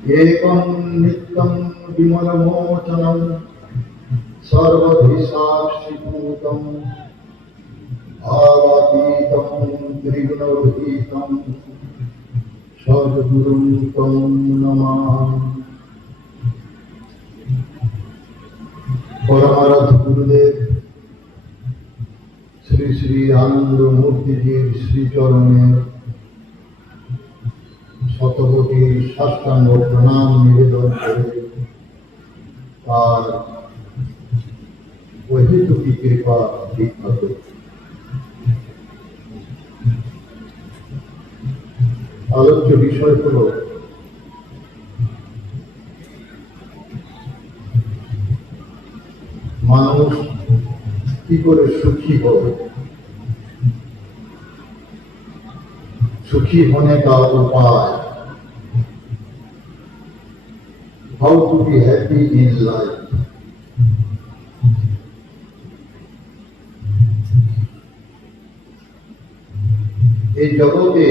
एकं नित्यं विमलमोचनं सर्वधिसाक्षिभूतं भावातीतं त्रिगुणरहितं सद्गुरुं तं नमामि। परमाराध्य गुरुदेव श्री श्री आनंद मूर्ति जी श्री चरणे शतकोटी साष्टांग प्रणाम निवेदन करे तार वहितु की कृपा दीक्षा करो। आलोच्य विषय हलो मानुष की करे सुखी हो, सुखी होने का उपाय, how to be happy in life. এই জগতে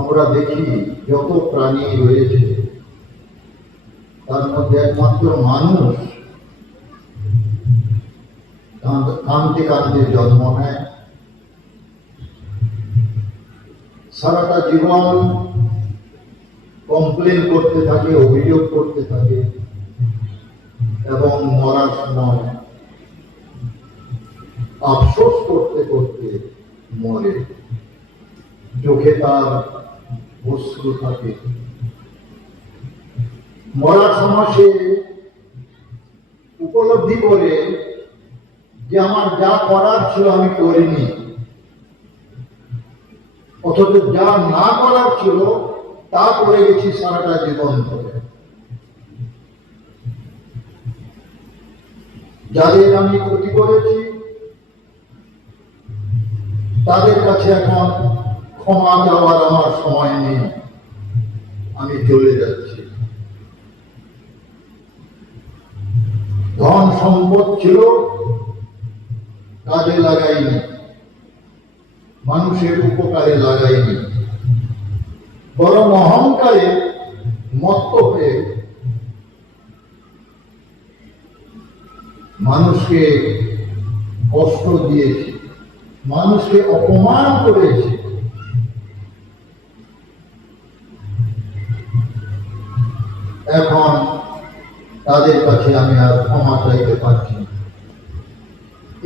আমরা দেখি যত প্রাণী রয়েছে তার মধ্যে একমাত্র মানুষ কাঁদতে কাঁদতে জন্ম নেয়, সারাটা জীবন কমপ্লেন করতে থাকে, অভিযোগ করতে থাকে এবং মরার সময় আফসোস করতে করতে মরে। চোখে তার অশ্রু থাকে, মরার সময় সে উপলব্ধি করে যে আমার যা করার ছিল আমি করিনি, অথচ যা না করার ছিল তা করে গেছি সারাটা জীবন ধরে। যাদের আমি ক্ষতি করেছি তাদের কাছে এখন ক্ষমা চাওয়ার আমার সময় নেই, আমি চলে যাচ্ছি। ধন সম্পদ ছিল কাজে লাগাইনি, মানুষের উপকারে লাগাইনি, বরং অহংকারে মত্ত হয়ে মানুষকে কষ্ট দিয়েছি, মানুষকে অপমান করেছি। এখন তাদের কাছে আমি আর ক্ষমা চাইতে পারছি না।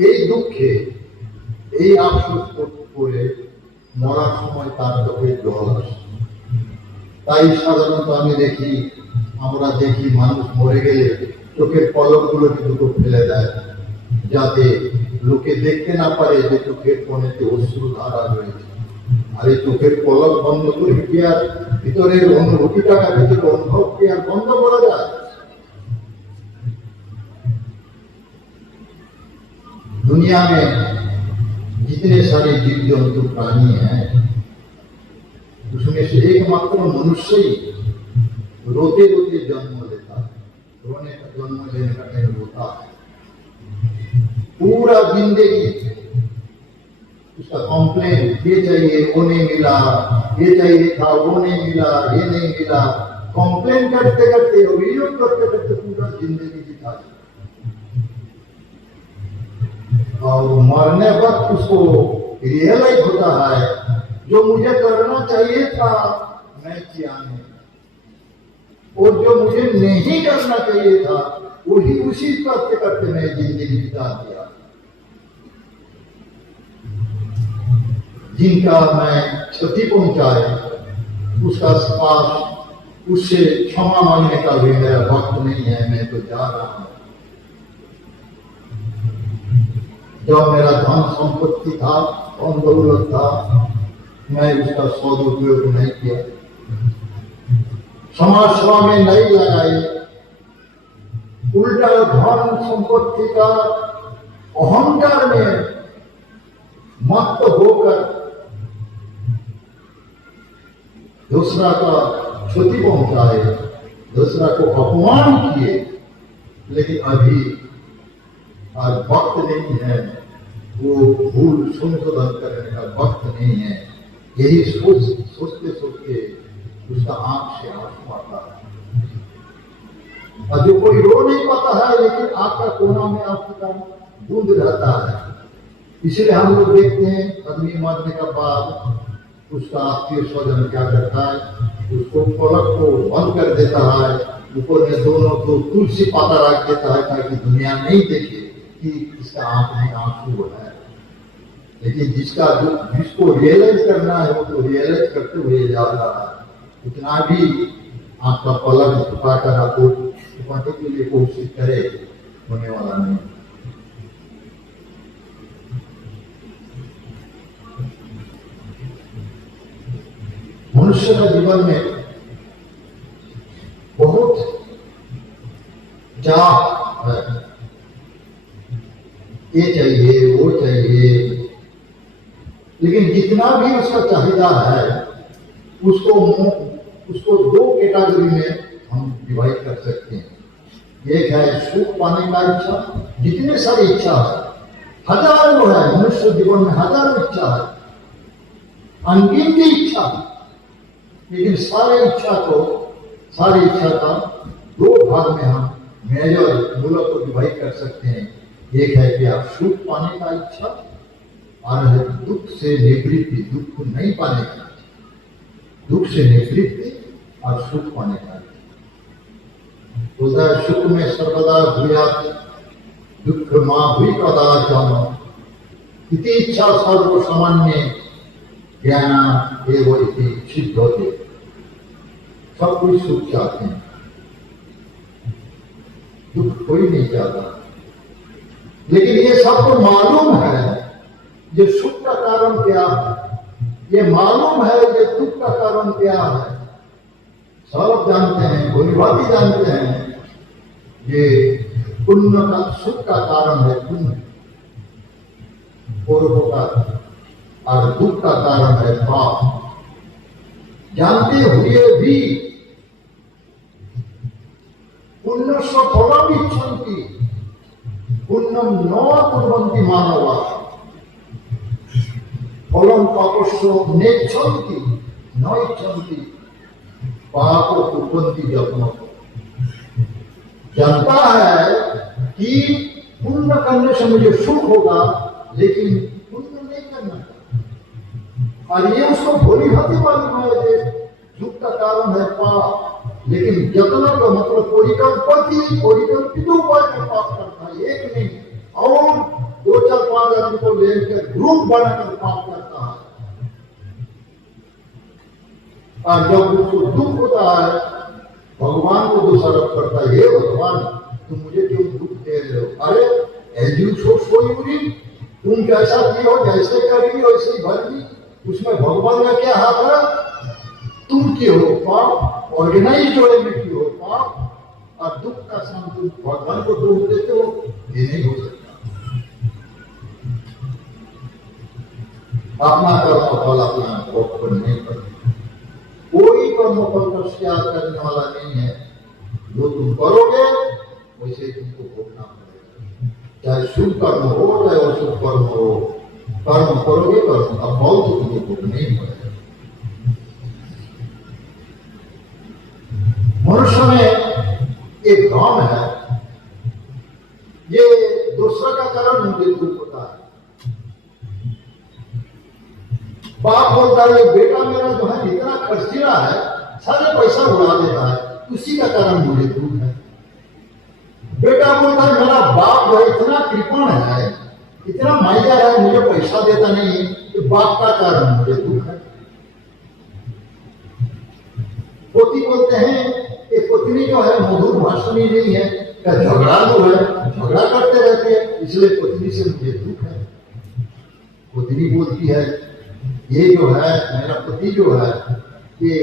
এই দুঃখে এই আফসোস করে মরার সময় তার চোখে জল আসে। তাই সাধারণত আমি দেখি, আমরা দেখি মানুষ মরে গেলে চোখের পলকগুলো দুটো ফেলে দেয়, যাতে লোকে দেখতে না পারে যে চোখের কোণেতে অশ্রু ধারা রয়েছে। আর এই চোখের পলক বন্ধ করে কি আর ভিতরের অনুভূতিটাকে, ভিতরে অনুভব কি আর বন্ধ করা যায়? दुनिया में जितने सारे जीव जंतु प्राणी हैं उसमें से एकमात्र मनुष्य ही रोते रोते जन्म लेता है, रोने का जन्म लेने का टाइम होता है। पूरा जिंदगी उसका कंप्लेन, ये चाहिए वो नहीं मिला, ये चाहिए था वो नहीं मिला, ये नहीं मिला, कंप्लेन करते करते, अभियोग करते करते पूरा जिंदगी बिता। और मरने वक्त उसको रियलाइज होता है जो मुझे करना चाहिए था मैं किया नहीं, और जो मुझे नहीं करना चाहिए था वही उसी करते करते मैं जिंदगी बिता दिया। जिनका मैं क्षति पहुंचाए उसका पास उससे क्षमा मांगने का भी मेरा वक्त नहीं है, मैं तो जा रहा हूं। जब मेरा धन संपत्ति था, धन दौलत था, मैं उसका सदुपयोग नहीं किया, समाज सेवा में नहीं लगाई, उल्टा धन संपत्ति का अहंकार में मत होकर दूसरा का क्षति पहुंचाए, दूसरा को अपमान किए। लेकिन अभी आज वक्त नहीं है, वो भूल संशोधन करने का वक्त नहीं है। यही सोचते सोचते उसका आंख से आंसू आता है। और जो कोई रो नहीं पाता है लेकिन आंख का कोना में आंसू का बूंद रहता है। इसलिए हम लोग देखते हैं आदमी मरने के बाद उसका आत्मीय स्वजन क्या करता है, उसको पलक को बंद कर देता है, ऊपर में दोनों दो तुलसी पाता रख देता है ताकि दुनिया नहीं देखे कि इसका आंख में आंसू है। लेकिन जिसको रियलाइज करना है वो तो रियलाइज करते हुए जा रहा है। इतना भी आपका पलक झुका कर आपको छुपाने के लिए कोशिश करे, होने वाला नहीं। मनुष्य का जीवन में बहुत चाह है, ये चाहिए वो चाहिए, लेकिन जितना भी उसका चाहिदा है उसको दो कैटेगरी में हम डिवाइड कर सकते हैं। एक है सुख पाने का इच्छा, जितने सारी इच्छा है, हजारों है, मनुष्य जीवन में हजारों इच्छा है, अनगिनती इच्छा, लेकिन सारी इच्छा का दो भाग में हम मेजर मूलक को डिवाइड कर सकते हैं। एक है कि आप सुख पाने का इच्छा और है दुख से निवृत्ति, दुख को नहीं पाने का इच्छा, दुख से निवृत्ति और सुख पाने का इच्छा। बोलता है सुख में सर्वदा भूयात्, दुख मां हुई कदाचन, इति इच्छा सर्व सामान्य ज्ञान एवं इति सिद्ध होते। सब कुछ सुख चाहते हैं, दुख कोई नहीं चाहता, लेकिन ये सबको मालूम है ये सुख का कारण क्या है, ये मालूम है ये दुख का कारण क्या है। सब जानते हैं, भोली जानते हैं ये पुण्य का सुख का कारण है पुण्य, परोपकार, और दुख का कारण है पाप। जानते हुए भी पुण्य फलम इच्छन्ति, पुण्यम न कुर्वन्ति मानवा, फलम पापस्य नेच्छन्ति न इच्छन्ति, पाप कुर्वन्ति जपम। जानता है कि पुण्य करने से मुझे सुख होगा, लेकिन पुण्य नहीं करना, और ये उसको भोली भांति मालूम है कि दुख का कारण है पाप, लेकिन यत्न का मतलब परिकल्पित उपाय में पाप करता है, एक नहीं और 2 4 5 आदमी को लेकर ग्रुप बनाकर पाप करता है। और जब उसको दुख होता है भगवान को दोषारोप करता है, हे भगवान तुम मुझे क्यों दुख दे रहे हो? अरे तुम जैसा की हो, जैसे करी वैसे ही भरगी, उसमें भगवान का क्या हाथ है? तुम क्यों हो पाप, ऑर्गेनाइज वे में क्यों हो पाप, और दुख का साम तुम भगवान को दोष देते हो, ये नहीं हो सकता। अपना कर्म फल अपना भोग पर नहीं करते, कोई कर्म फल का त्याग करने वाला नहीं है। जो तुम करोगे वैसे तुमको भोगना पड़ेगा, चाहे शुभ कर्म हो चाहे अशुभ कर्म हो, कर्म करोगे कर्म का फल तो तुमको भोगना ही पड़ेगा। मनुष्य में एक भ्रम है, ये दूसरा का कारण मुझे दुख होता है। बाप बोलता है ये बेटा मेरा जो है इतना खर्चीला है, सारे पैसा उड़ा देता है, उसी का कारण मुझे दुख है। बेटा बोलता है मेरा बाप जो है इतना कृपण है, इतना माइया है, मुझे पैसा देता नहीं है, तो बाप का कारण मुझे दुख है। पोती बोलते हैं कि पत्नी जो है मधुर भाषणी नहीं है, क्या झगड़ालू है, झगड़ा करते रहते हैं, इसलिए पत्नी से मुझे दुख है। पत्नी बोलती है ये जो है मेरा पति जो है ये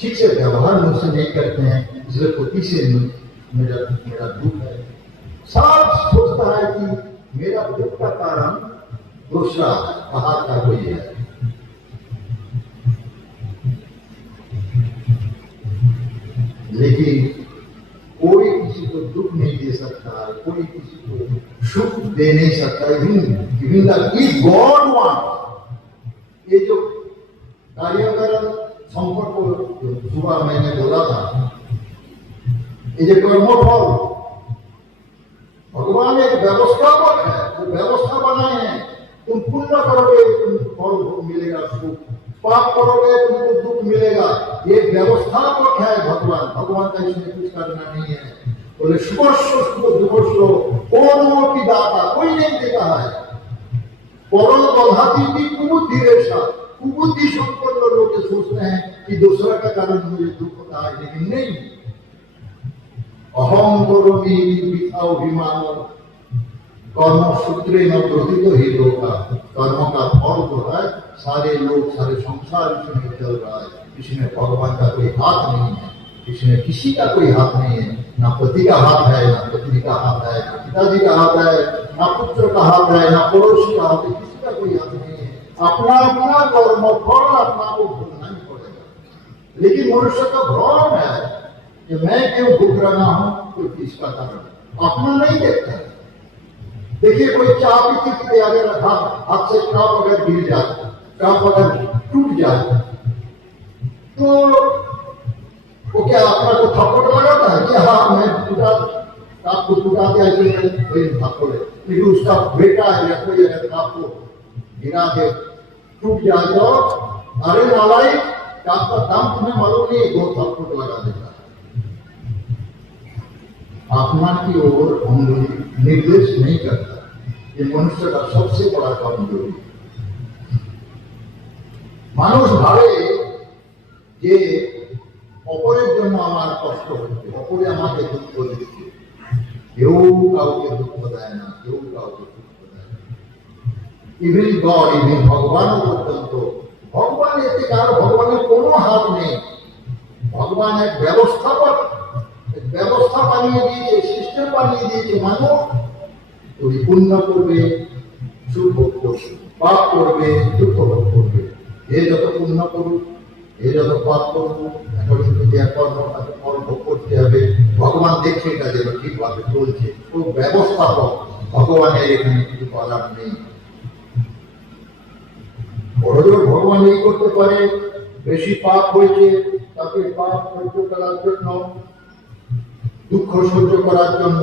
ठीक से व्यवहार मुझसे नहीं करते हैं, इसलिए पति से मेरा दुख है। सब सोचता है कि मेरा दुख का कारण दूसरा बाहर का कोई है। लेकिन कोई किसी को दुख नहीं दे सकता, कोई किसी को सुख दे नहीं सकता। इवन द गॉड वांट, ये जो कार्यकरण संपर्क सुबह मैंने बोला था, ये कर्मफल भगवान एक व्यवस्थापक है, वो व्यवस्था बनाए हैं। तुम पुण्य करोगे तुम फल मिलेगा सुख, पाप करोगे तुमको दुख मिलेगा। ये व्यवस्थापक है भगवान, भगवान का इसमें कुछ करना नहीं है। बोले शुभस्व दुभस्व कोनो की दाता, कोई नहीं देता है। परल बधाती की कुबुद्धि रेशा, कुबुद्धि संपन्न लोग सोचते हैं कि दूसरा का कारण मुझे दुख होता है, लेकिन नहीं। अहम करोमि विमानो कर्म सूत्रे न ग्रहित ही लोका, कर्म का फल जो है सारे लोग सारे संसार इसमें चल रहा है, इसमें भगवान का कोई हाथ नहीं है, इसमें किसी का कोई हाथ नहीं है। ना पति का हाथ है, ना पत्नी का हाथ है, ना पिताजी का हाथ है, ना पुत्र का हाथ है, ना पड़ोसी का हाथ है, किसी का कोई हाथ नहीं है। अपना अपना कर्म फल अपना को भोगना ही पड़ेगा। लेकिन मनुष्य का भ्रम है कि मैं क्यों भूख रहा हूं, क्योंकि इसका कारण अपना नहीं देखता। देखिए कोई चाय पीते पीते अगर हाथ से कप अगर गिर जाए, कप अगर टूट जाए, तो वो क्या अपना को थप्पड़ लगाता है? क्या हाँ मैं टूटा, कप को टूटा दिया इसलिए थप्पड़ है। लेकिन उसका बेटा है या कोई अगर कप को गिरा दे टूट जाए तो अरे नालायक, कप का दाम तुम्हें मालूम नहीं, 2 थप्पड़ लगा देता है। आत्मा की ओर हम लोग निर्देश नहीं करता। ये मनुष्य का सबसे बड़ा कमजोरी। মানুষ ভাবে যে অপরের জন্য আমার কষ্ট হচ্ছে, অপরে আমাকে দুঃখ দিচ্ছে। কেউ কাউকে দুঃখ দেয় না, কেউ কাউকে দুঃখ দেয় না। ইভিন গড, ইভিন ভগবানও পর্যন্ত, ভগবান এতে কার ভগবানের কোনো হাত নেই। ভগবান এক ব্যবস্থাপক, ব্যবস্থা বানিয়ে দিয়েছে, সিস্টেম বানিয়ে দিয়েছে। মানুষ ওই পুণ্য করবে সুখ ভোগ করবে, পাপ করবে দুঃখ ভোগ করবে। এ যত পুণ্য করুক, এ যত পাপ করুক, এখন যদি কর্ম তাকে ফল ভোগ করতে হবে। ভগবান দেখছে এটা যেন ঠিকভাবে চলছে, ও ব্যবস্থাপক, ভগবানের এখানে কিছু করার নেই। বড় জোর ভগবান এই করতে পারে, বেশি পাপ হয়েছে তাকে পাপ সহ্য করার জন্য, দুঃখ সহ্য করার জন্য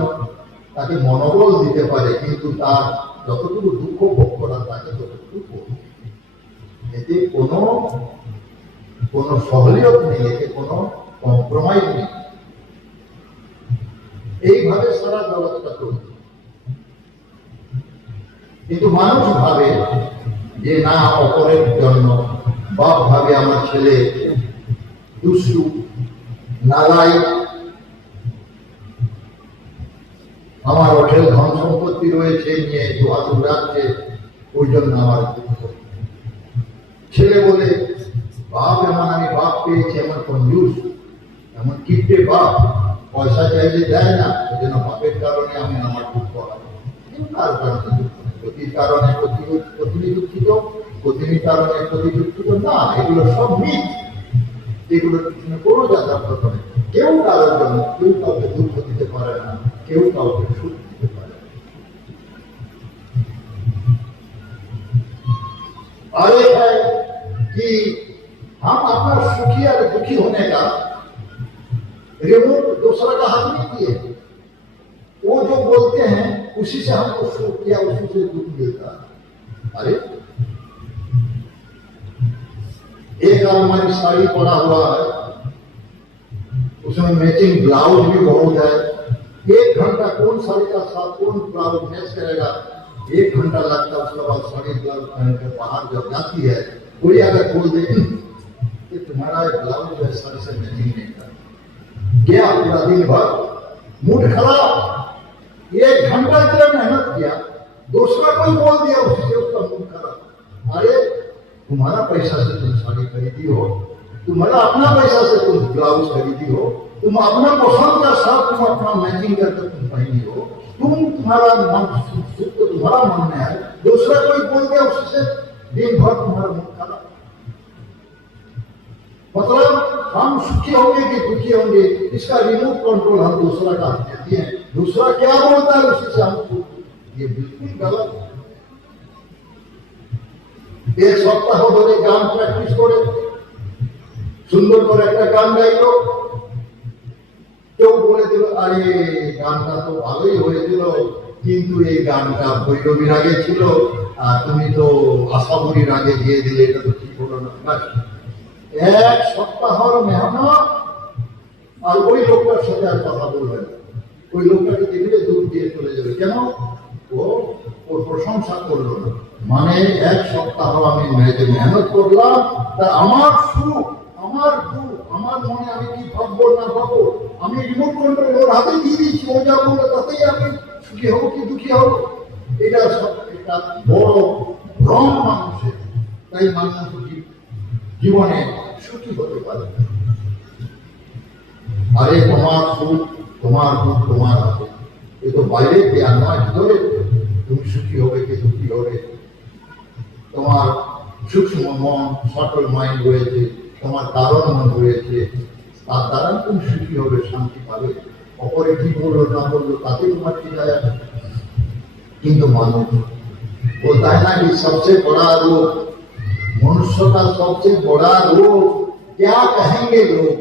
তাকে মনোবল দিতে পারে, কিন্তু তার যতটুকু দুঃখ ভোগ করার তাকে ততটুকু, এতে কোনো সহলিয়ত নেই, এতে কোনো কম্প্রোমাইজ নেই। এইভাবে সারা জগৎটা চলছে। কিন্তু মানুষ ভাবে যে না, অপরের জন্য। বাপ ভাবে আমার ছেলে দুষ্টু, নালায়ক, আমার অঢেল ধন সম্পত্তি রয়েছে, নিয়ে দোহাত উড়াচ্ছে, ওই জন্য আমার দুঃখ। ছেলে বলে বাপ এমন, আমি বাপ পেয়েছি এমন কঞ্জুস, এমন কিপটে বাপ, পয়সা চাইলে দেয় না, ওই জন্য বাপের কারণে আমি আমার দুঃখ হয়। কার কারণে দুঃখ? পতির কারণে পত্নী দুঃখিত, পত্নীর কারণে পতি দুঃখিত না, এগুলো সব মিথ। এগুলোর পিছনে কোনো যাত্রাপথ নেই। কেউ কারোর জন্য কেউ কাউকে দুঃখ দিতে পারে না, কেউ কাউকে সুখ দিতে পারে না। और एक है कि हम अपना सुखी और दुखी होने का रिमोट दूसरा का हाथ नहीं किए। वो जो बोलते हैं उसी से हमको सुख किया, उसी से दुख मिलता है। अरे एक अलमारी साड़ी पड़ा हुआ है, उसमें मैचिंग ब्लाउज भी बहुत है। 1 घंटा कौन साड़ी का साथ कौन ब्लाउज मैच करेगा, 1 घंटा लगता है। उसके बाद साड़ी ब्लाउज पहन कर बाहर जब जाती है, कोई अगर बोल दे कि तुम्हारा ब्लाउज है साड़ी से मैचिंग नहीं कर, क्या पूरा दिन भर मूड खराब। 1 घंटा इतना मेहनत किया, दूसरा कोई बोल दिया उसी से उसका मूड खराब। अरे तुम्हारा पैसा से तुम साड़ी खरीदी हो, तुम्हारा अपना पैसा से तुम ब्लाउज खरीदी हो, तुम अपना पसंद का साथ तुम अपना मैचिंग करके तुम पहनी हो, तुम्हारा मन सुख तो तुम्हारा मन में है, दूसरा कोई बोल दिया उससे दिन भर तुम्हारा मन खराब। मतलब हम सुखी होंगे कि दुखी होंगे, इसका रिमोट कंट्रोल हम दूसरा का देते हैं। दूसरा क्या बोलता है उसी से हम सुख, ये बिल्कुल गलत है। 1 সপ্তাহ ধরে গান প্র্যাকটিস করে সুন্দর করে একটা গান গাইলো, কেউ বলে দিল আরে গানটা তো ভালোই হয়েছিল, কিন্তু এই গানটা ভৈরবীর আগে ছিল, আর তুমি তো আশাবুড়ির আগে দিয়ে দিলে, এটা তো ঠিক হলো না। এক সপ্তাহর মেহনত, আর ওই লোকটার সাথে আর কথা বলবেন, ওই লোকটাকে দেখলে দূর দিয়ে চলে যাবে। কেন? ওর প্রশংসা করলো না। মানে এক সপ্তাহ আমি মেহনত করলাম, তা আমার সুখ, আমার দুঃখ, আমার মনে আমি কি ভাববো না ভাববো, আমি রিমোট কন্ট্রোল ওর হাতে দিয়ে দিচ্ছি, ও যা বললো তাতেই আমি সুখী হবো কি দুঃখী হবো। এটা একটা বড় ভ্রম মানুষের। তাই মানুষ জীবনে সুখী হতে পারে। আরে তোমার সুখ, তোমার দুঃখ তোমার হাতে, এ তো বাইরে দেয়া নয়, ভিতরে। তুমি সুখী হবে কি দুঃখী হবে, তোমার সূক্ষ্ম মন, সটল মাইন্ড রয়েছে, তোমার কারণ মন রয়েছে, তার দ্বারা তুমি সুখী হবে, শান্তি পাবে। অপরে কি বললো না বললো তাতে তোমার কি যায় আসে। কিন্তু মানুষ बोलता है ना कि सबसे बड़ा रोग, मनुष्य का सबसे बड़ा रोग क्या कहेंगे लोग,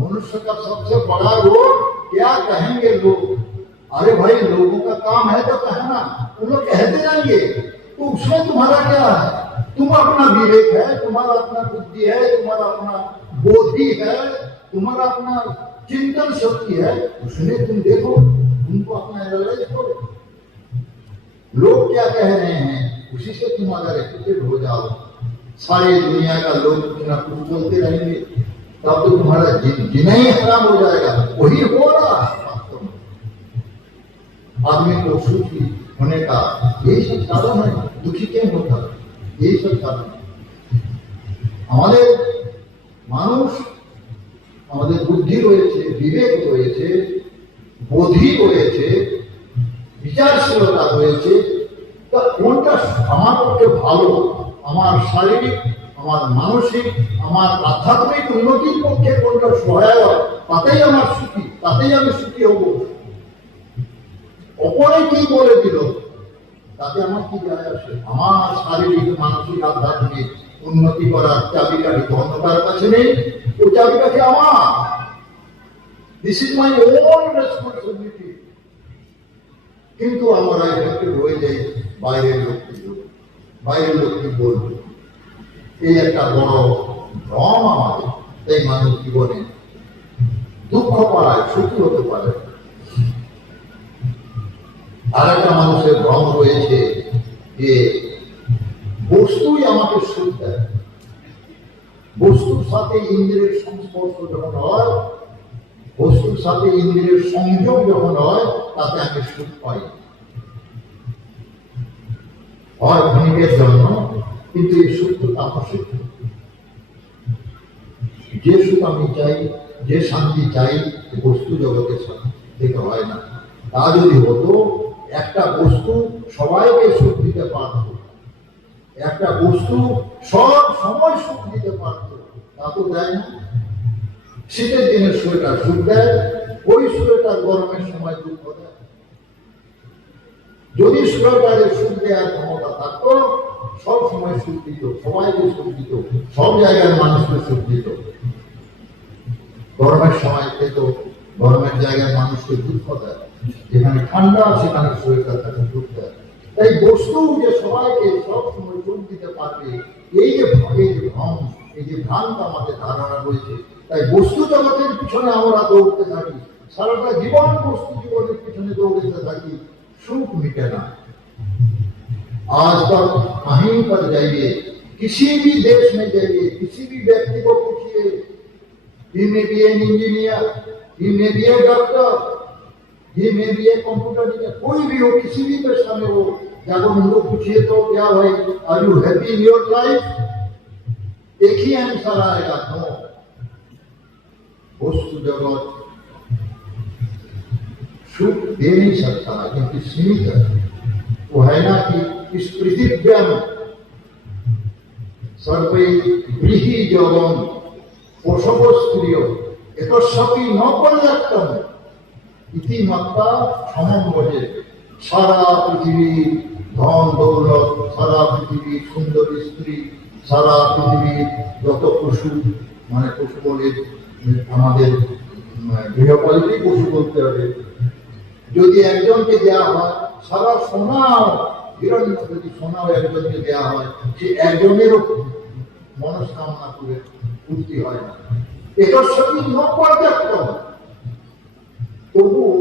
मनुष्य का सबसे बड़ा रोग क्या कहेंगे लोग। अरे भाई लोगों का काम है तो कहना, उन लोग कहते जाएंगे, तो उसमें तुम्हारा क्या है? तुम अपना विवेक है, तुम्हारा अपना बुद्धि है, तुम्हारा अपना बोधि है, तुम्हारा अपना चिंतन शक्ति है, उसमें तुम देखो, तुमको अपना एनालाइज करो। लोग क्या कह रहे हैं उसी से तुम अगर एक्टिवेट हो जाओ, सारी दुनिया का लोग कुछ ना कुछ बोलते रहेंगे, तब तो तुम्हारा जीना ही हराम हो जाएगा। वही हो रहा है वास्तव में। आदमी को सुखी होने का यही सब कारण है, दुखी क्यों होता है, यही सब कारण। আমাদের মানুষ, আমাদের বুদ্ধি রয়েছে, বিবেক রয়েছে, বোধি রয়েছে, বিচারশীলতা রয়েছে, তা কোনটা আমার পক্ষে ভালো, আমার শারীরিক, আমার মানসিক, আমার আধ্যাত্মিক উন্নতির পক্ষে কোনটা সহায়ক, তাতেই আমার সুখী, তাতেই আমি সুখী হব। অপরে কি বলে দিল তাতে আমার কি যায় আসে? আমার শারীরিক, মানসিক, আধ্যাত্মিক উন্নতি করার চাবিকাঠি তো অন্য কারো কাছে নেই, ও চাবিকাঠি আমার। This is my own responsibility. কিন্তু আমরা এক্ষেত্রে রয়ে যাই বাইরের লোককে, বাইরের লোককে বলবো, এই একটা বড় ভ্রম আমাদের। তাই মানুষ জীবনে দুঃখ পায়, সুখী হতে পারে। আর একটা মানুষের ভ্রম রয়েছে যে বস্তুই আমাকে সুখ দেয়। বস্তুর সাথে ইন্দ্রিয়ের সংস্পর্শ যখন হয়, বস্তুর সাথে ইন্দ্রিয়ের সংযোগ যখন হয়, তাতে আমি সুখ পাই। হয় ক্ষণিকের জন্য, কিন্তু এই সুখ তো তামসিক। যে সুখ আমি চাই, যে শান্তি চাই, বস্তু জগতের সাথে থেকে হয় না। তা যদি হতো, একটা বস্তু সবাইকে সুখ দিতে পারত, একটা বস্তু সব সময় সুখ দিতে পারত, তা তো দেয় না। শীতের দিনে সোয়েটার সুখ দেয়, ওই সোয়েটার গরমের সময় দুঃখ দেয়। যদি সোয়েটারের সুখ দেওয়ার ক্ষমতা থাকতো, সব সময় সুখ দিত, সবাইকে সুখ দিত, সব জায়গার মানুষকে সুখ দিত। গরমের সময় পেত, গরমের জায়গার মানুষকে দুঃখ দেয়, যেখানে ঠান্ডা সেখানে সোয়েটার তাকে দুঃখ দেয়। তাই বস্তু যে সবাইকে সব সময় সুখ দিতে পারবে, এই যে ভ্রম, এই যে ভ্রান্ত আমাদের ধারণা রয়েছে, তাই বস্তু জগতের পিছনে আমরা দৌড়তে থাকি, সারাটা জীবন বস্তু জীবনের পিছনে দৌড়তে থাকি, सुख मिटे ना। आज तक कहीं पर जाइए, किसी भी देश में जाइए, किसी भी व्यक्ति को पूछिए, he may be an engineer, he may be a doctor, he may be a computer engineer, कोई भी हो, किसी भी पेशा में हो, जब उनको पूछिए तो क्या भाई, are you happy in your life, एक ही आंसर आएगा, नो। वस्तु जगत सुख दे नहीं सकता, क्योंकि सीमित है। वो है ना कि इस पृथ्व्याम सर्वे गृही जगम पोषक स्त्रिय एकस्यापि न पर्याप्तम इति मत्ता समम बजे। सारा पृथ्वी धन दौलत, सारा पृथ्वी सुंदर स्त्री, সারা পৃথিবীর যত পশু, মানে পশু বলে আমাদের গৃহপালিত পশু বলতে হবে, যদি একজনকে দেওয়া হয়, সারা সোনাও হিরণ্য যদি সোনাও একজনকে দেওয়া হয়, সে একজনেরও মনস্কামনা করে পূর্তি হয় না। এটার সঙ্গে পর্যাপ্ত। তবুও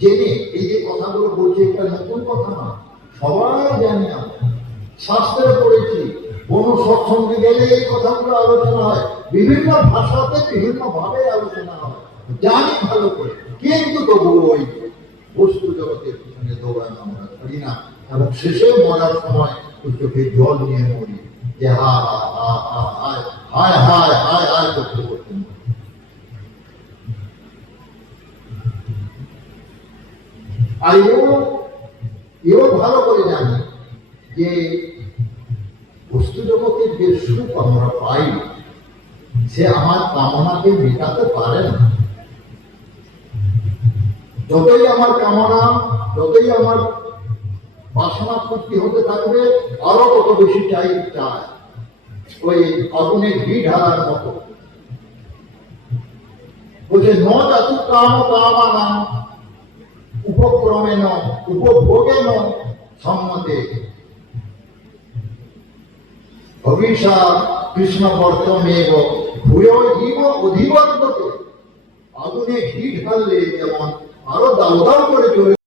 জেনে এই যে কথাগুলো বলছে, এটা নতুন কথা না, সবাই জানি আমরা, শাস্ত্রে পড়েছি, কোন সৎসঙ্গে গেলে এই কথাগুলো আলোচনা হয়, বিভিন্ন ভাষাতে বিভিন্ন ভাবে আলোচনা হয়, জানি ভালো করে, কিন্তু তবু ওই বস্তু জগতের পিছনে দৌড়ানো আমরা করি না, এবং শেষে মরার সময় চোখে জল নিয়ে মরি, যে হা হা হা হা হায় হায় হায় হায় হায় করতে করতে। আর এও ভালো করে জানি যে বস্তু জগতের যে সুখ আমরা পাই, সে আমার কামনাকে মেটাতে পারে না। যতই আমার কামনা, যতই আমার বাসনা পূর্তি হতে থাকবে, আরো তত বেশি চাই চায়, ওই আগুনে ঘি ঢালার মতো। বলছে ন জাতু কাম কামানা উপক্রমে ন উপভোগে ন সম্মতে ভবিষ্যা কৃষ্ণ বর্তমেব ভূয় জীব অধিবর্ততে। আগুনে ঘি ঢাললে যেমন আরো দাউ দাউ করে চলে